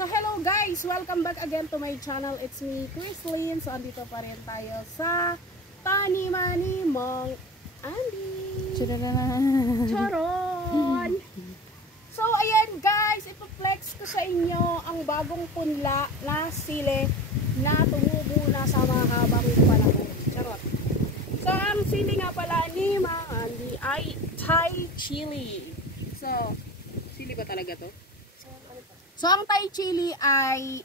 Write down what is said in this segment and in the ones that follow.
So hello guys, welcome back again to my channel. It's me, Chrislyn. So andito pa rin tayo sa taniman ni Mang Andy. Charon! So ayan guys, ipoplex ko sa inyo ang bagong punla na sili na tumubo na sa mahabang panahon. Charot! So ang sili nga pala ni Mang Andy ay Thai chili. So, sili ba talaga to? So, ang Thai chili ay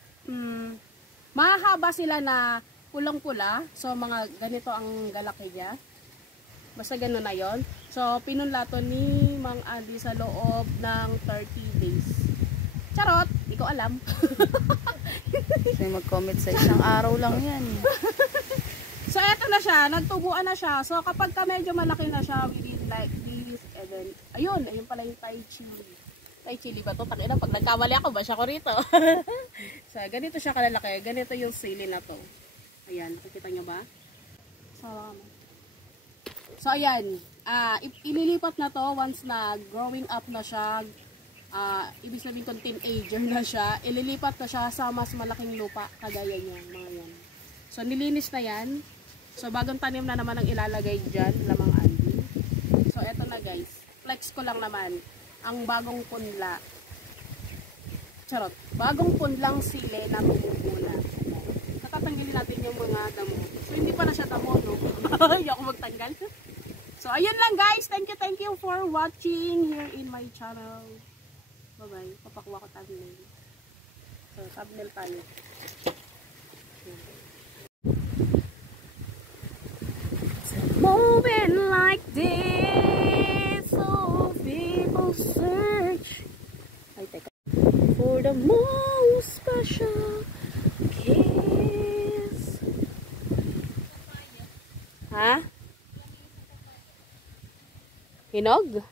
mahaba sila na pulang-pula. So, mga ganito ang galaki niya. Basta gano'n na yon. So, pinunla to ni Mang Andy sa loob ng 30 days. Charot! Di ko alam. So, mag-comment sa isang araw lang yan. So, eto na siya. Nagtubuan na siya. So, kapag ka medyo malaki na siya, we need like this. And then, ayun pala yung Thai chili. Thai chili ba to? Takina, pag nagkamali ako, basya ko rito. So, ganito siya kalalaki. Ganito yung sili na to. Ayan, nakikita nyo ba? So, ayan. Ililipat na to once na growing up na siya. Ibig sabihin kung teenager na siya. Ililipat na siya sa mas malaking lupa. Kagaya niya, mga yan. So, nilinis na yan. So, bagong tanim na naman ang ilalagay dyan, lamang Andy. So, eto na guys. Flex ko lang naman ang bagong punla. Charot. Bagong punlang sili na tumubo na. Natatanggalin natin yung mga damo. So, hindi pa na siya damo, no? Hindi ako magtanggal. So, ayun lang guys. Thank you for watching here in my channel. Bye-bye. Papakuha ko thumbnail. So, thumbnail tayo. Moving like this, so people search for the most special kiss. Ha? Hinog?